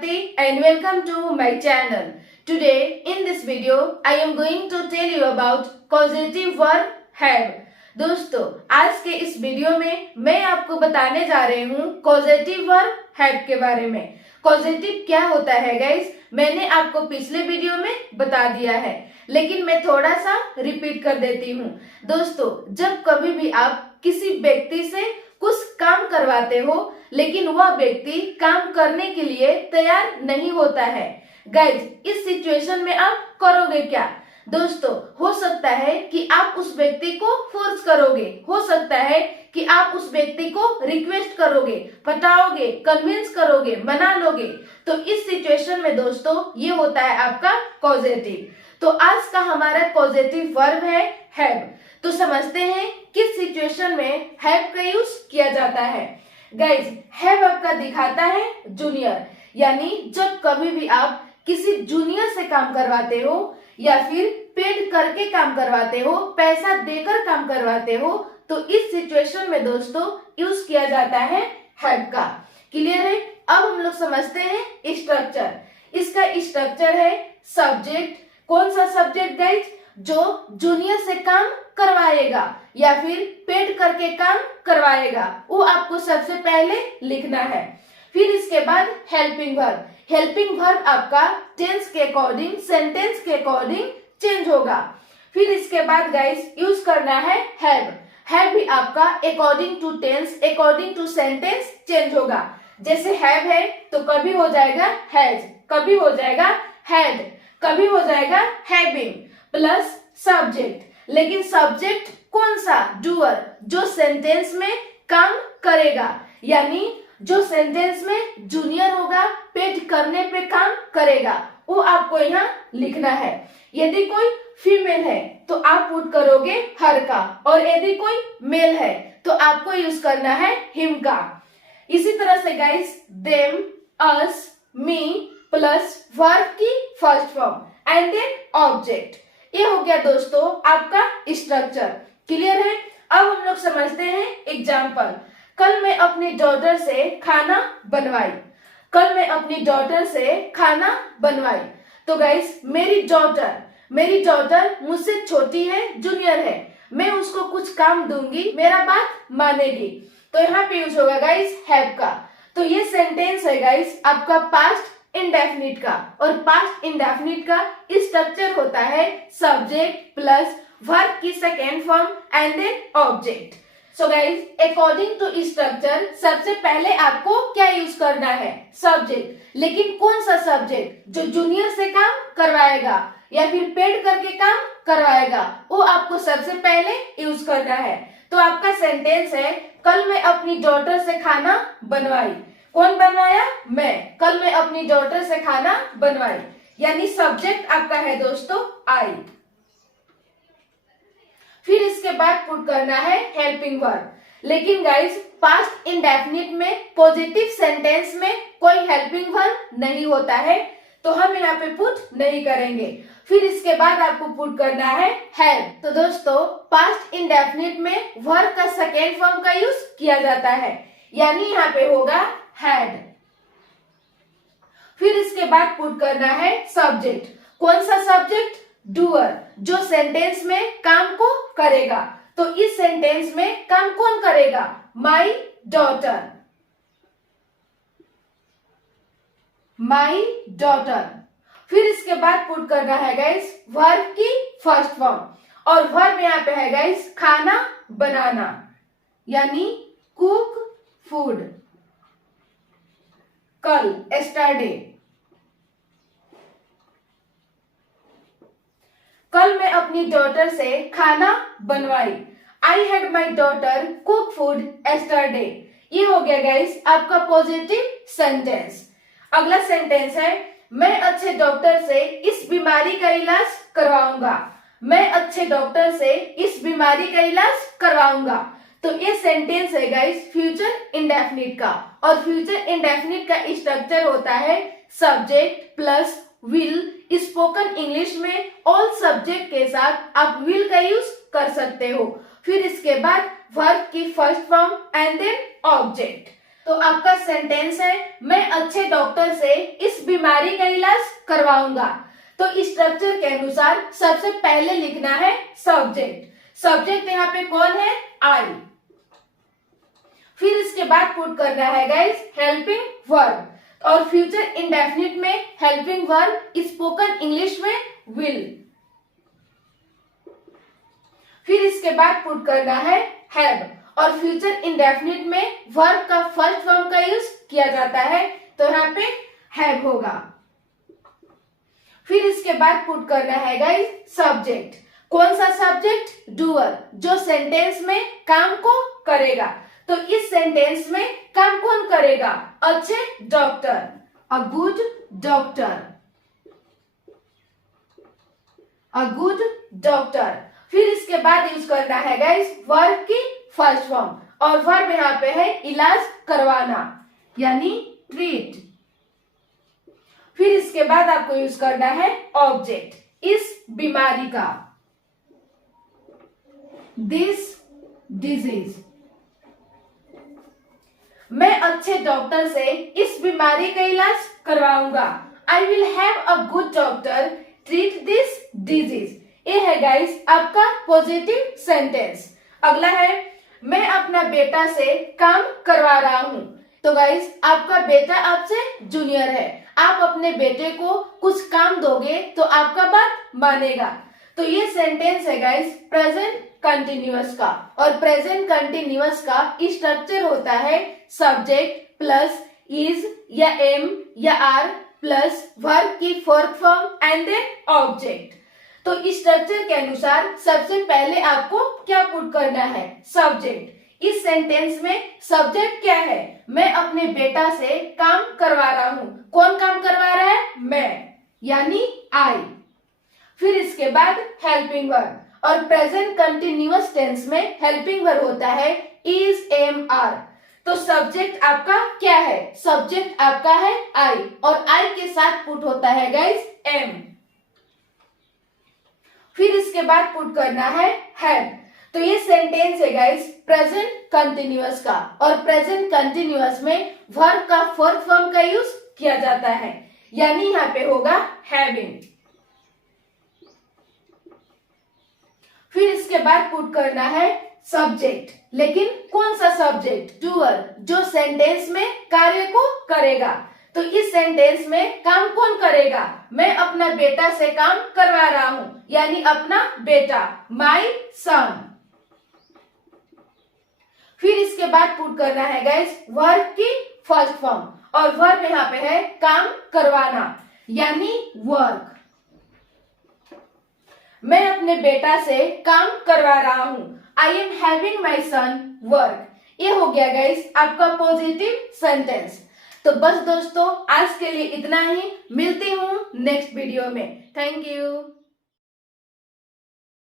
Bharti and welcome to my channel. Today in this video I am going to tell you about causative verb have. दोस्तों आज के इस video में मैं आपको बताने जा रही हूँ causative verb have के बारे में। causative क्या होता है गाइस, मैंने आपको पिछले वीडियो में बता दिया है, लेकिन मैं थोड़ा सा रिपीट कर देती हूँ। दोस्तों जब कभी भी आप किसी व्यक्ति से कुछ काम करवाते हो लेकिन वह व्यक्ति काम करने के लिए तैयार नहीं होता है, गाइज इस सिचुएशन में आप करोगे क्या? दोस्तों हो सकता है कि आप उस व्यक्ति को फोर्स करोगे, हो सकता है कि आप उस व्यक्ति को रिक्वेस्ट करोगे, पटाओगे, कन्विंस करोगे, मना लोगे। तो इस सिचुएशन में दोस्तों ये होता है आपका कॉजेटिव। तो आज का हमारा कॉजेटिव वर्ब है हैव। तो समझते हैं किस सिचुएशन में हैव का यूज किया जाता है। गाइज हैव आपका दिखाता है जूनियर, यानी जब कभी भी आप किसी जूनियर से काम करवाते हो या फिर पेड करके काम करवाते हो, पैसा देकर काम करवाते हो, तो इस सिचुएशन में दोस्तों यूज किया जाता है हैव का। क्लियर है? अब हम लोग समझते हैं स्ट्रक्चर। इसका स्ट्रक्चर है सब्जेक्ट। कौन सा सब्जेक्ट गाइज? जो जूनियर से काम करवाएगा या फिर पेड करके काम करवाएगा, वो आपको सबसे पहले लिखना है। फिर इसके बाद हेल्पिंग वर्ब। हेल्पिंग वर्ब आपका टेंस के अकॉर्डिंग, सेंटेंस के अकॉर्डिंग चेंज होगा। फिर इसके बाद गाइस यूज करना है हैव। हैव भी आपका according to tense, according to sentence change होगा। जैसे हैव है तो कभी हो जाएगा हैज, कभी हो जाएगा हैड, कभी हो जाएगा हैविंग प्लस सब्जेक्ट। लेकिन सब्जेक्ट कौन सा? डूअर, जो सेंटेंस में काम करेगा, यानी जो सेंटेंस में जूनियर होगा, पेड करने पे काम करेगा, वो आपको यहाँ लिखना है। यदि कोई फीमेल है तो आप पुट करोगे हर का, और यदि कोई मेल है तो आपको यूज करना है हिम का। इसी तरह से guys them, us, me plus verb की first form and then object. ये हो गया दोस्तों आपका स्ट्रक्चर। क्लियर है? अब हम लोग समझते हैं एग्जाम्पल। कल मैं अपनी डॉटर से खाना बनवाई। कल मैं अपनी डॉटर से खाना बनवाई। तो गाइस मेरी डॉटर मुझसे छोटी है, जूनियर है, मैं उसको कुछ काम दूंगी, मेरा बात मानेगी। तो यहाँ पे यूज होगा गाइस हैव का। तो ये सेंटेंस है गाइस आपका पास्ट इंडेफिनिट का, और पास्ट इंडेफिनिट का स्ट्रक्चर होता है सब्जेक्ट प्लस वर्ब की second form and then object. So guys according to structure सबसे पहले आपको क्या यूज करना है? सब्जेक्ट। लेकिन कौन सा सब्जेक्ट? जो जूनियर से काम करवाएगा या फिर पेड करके काम करवाएगा, वो आपको सबसे पहले यूज करना है। तो आपका सेंटेंस है कल मैं अपनी डॉटर से खाना बनवाई। कौन बनवाया? मैं। कल मैं अपनी डॉटर से खाना बनवाई, यानी सब्जेक्ट आपका है दोस्तों आई। फिर इसके बाद पुट करना है हेल्पिंग वर्ब। लेकिन गाइस पास्ट इंडेफिनिट में पॉजिटिव सेंटेंस में कोई हेल्पिंग वर्ब नहीं होता है, तो हम यहाँ पे पुट नहीं करेंगे। फिर इसके बाद आपको पुट करना है हैव। तो दोस्तों पास्ट इंडेफिनिट में वर्ब का सेकेंड फॉर्म का यूज किया जाता है, यानी यहाँ पे होगा हैड। फिर इसके बाद पुट करना है सब्जेक्ट। कौन सा सब्जेक्ट? डूअर, जो सेंटेंस में काम को करेगा। तो इस सेंटेंस में काम कौन करेगा? My daughter, my daughter. फिर इसके बाद पुट करना है गाइस वर्ब की फर्स्ट फॉर्म, और वर्ब यहाँ पे है गाइस खाना बनाना, यानी कुक फूड। कल एस्टरडे, कल मैं अपनी डॉटर से खाना बनवाई। I had my daughter cook food yesterday. ये हो गया गाइस आपका पॉजिटिव सेंटेंस। अगला सेंटेंस है मैं अच्छे डॉक्टर से इस बीमारी का इलाज करवाऊंगा। मैं अच्छे डॉक्टर से इस बीमारी का इलाज करवाऊंगा। तो ये सेंटेंस है गाइस फ्यूचर इंडेफिनिट का, और फ्यूचर इंडेफिनिट का स्ट्रक्चर होता है subject plus will. Spoken English में ऑल सब्जेक्ट के साथ आप विल का यूज कर सकते हो। फिर इसके बाद वर्ब की first form and then object. तो आपका सेंटेंस है मैं अच्छे डॉक्टर से इस बीमारी का इलाज करवाऊंगा। तो स्ट्रक्चर के अनुसार सबसे पहले लिखना है सब्जेक्ट। सब्जेक्ट यहाँ पे कौन है? आई। फिर इसके बाद पुट करना है गाइस हेल्पिंग वर्ब, और फ्यूचर इंडेफिनिट में हेल्पिंग वर्ब स्पोकन इंग्लिश में विल। फिर इसके बाद पुट करना है हैव, और फ्यूचर इंडेफिनिट में वर्ब का फर्स्ट फॉर्म का यूज किया जाता है, तो यहाँ पे हैव होगा। फिर इसके बाद पुट करना है गाइस सब्जेक्ट। कौन सा सब्जेक्ट? डूअर, जो सेंटेंस में काम को करेगा। तो इस सेंटेंस में काम कौन करेगा? अच्छे doctor, a good doctor, a good doctor. फिर इसके बाद यूज करना है गाइस वर्ब की फर्स्ट फॉर्म, और वर्ब यहाँ पे है इलाज करवाना, यानी ट्रीट। फिर इसके बाद आपको यूज करना है ऑब्जेक्ट, इस बीमारी का, दिस डिजीज। मैं अच्छे डॉक्टर से इस बीमारी का इलाज करवाऊंगा। I will have a good doctor treat this disease. ये है गाइस आपका पॉजिटिव सेंटेंस। अगला है मैं अपना बेटा से काम करवा रहा हूँ। तो गाइस आपका बेटा आपसे जूनियर है, आप अपने बेटे को कुछ काम दोगे तो आपका बात मानेगा। तो ये सेंटेंस है गाइस प्रेजेंट कंटिन्यूअस का, और प्रेजेंट कंटिन्यूअस का स्ट्रक्चर होता है सब्जेक्ट प्लस इज या एम या आर प्लस वर्ब की fourth form and then object. तो इस स्ट्रक्चर के अनुसार सबसे पहले आपको क्या पुट करना है? सब्जेक्ट। इस सेंटेंस में सब्जेक्ट क्या है? मैं अपने बेटा से काम करवा रहा हूँ। कौन काम करवा रहा है? मैं, यानी आई। फिर इसके बाद हेल्पिंग वर्ब, और प्रेजेंट कंटिन्यूअस टेंस में हेल्पिंग वर्ब होता है इज एम आर। तो सब्जेक्ट आपका क्या है? सब्जेक्ट आपका है आई, और आई के साथ पुट होता है गाइस एम। फिर इसके बाद पुट करना है हैव। तो ये सेंटेंस है गाइस प्रेजेंट कंटिन्यूअस का, और प्रेजेंट कंटिन्यूअस में वर्ब का फोर्थ फॉर्म का यूज किया जाता है, यानी यहाँ पे होगा हैविंग। फिर इसके बाद पुट करना है सब्जेक्ट, लेकिन कौन सा सब्जेक्ट? डूअर, जो सेंटेंस में कार्य को करेगा। तो इस सेंटेंस में काम कौन करेगा? मैं अपना बेटा से काम करवा रहा हूँ, यानी अपना बेटा, माई सन। फिर इसके बाद पुट करना है गाइस वर्ब की फर्स्ट फॉर्म, और वर्ब यहाँ पे है काम करवाना, यानी वर्क। मैं अपने बेटा से काम करवा रहा हूँ। I am having my son work. ये हो गया गाइस आपका पॉजिटिव सेंटेंस। तो बस दोस्तों आज के लिए इतना ही, मिलती हूँ नेक्स्ट वीडियो में। Thank you.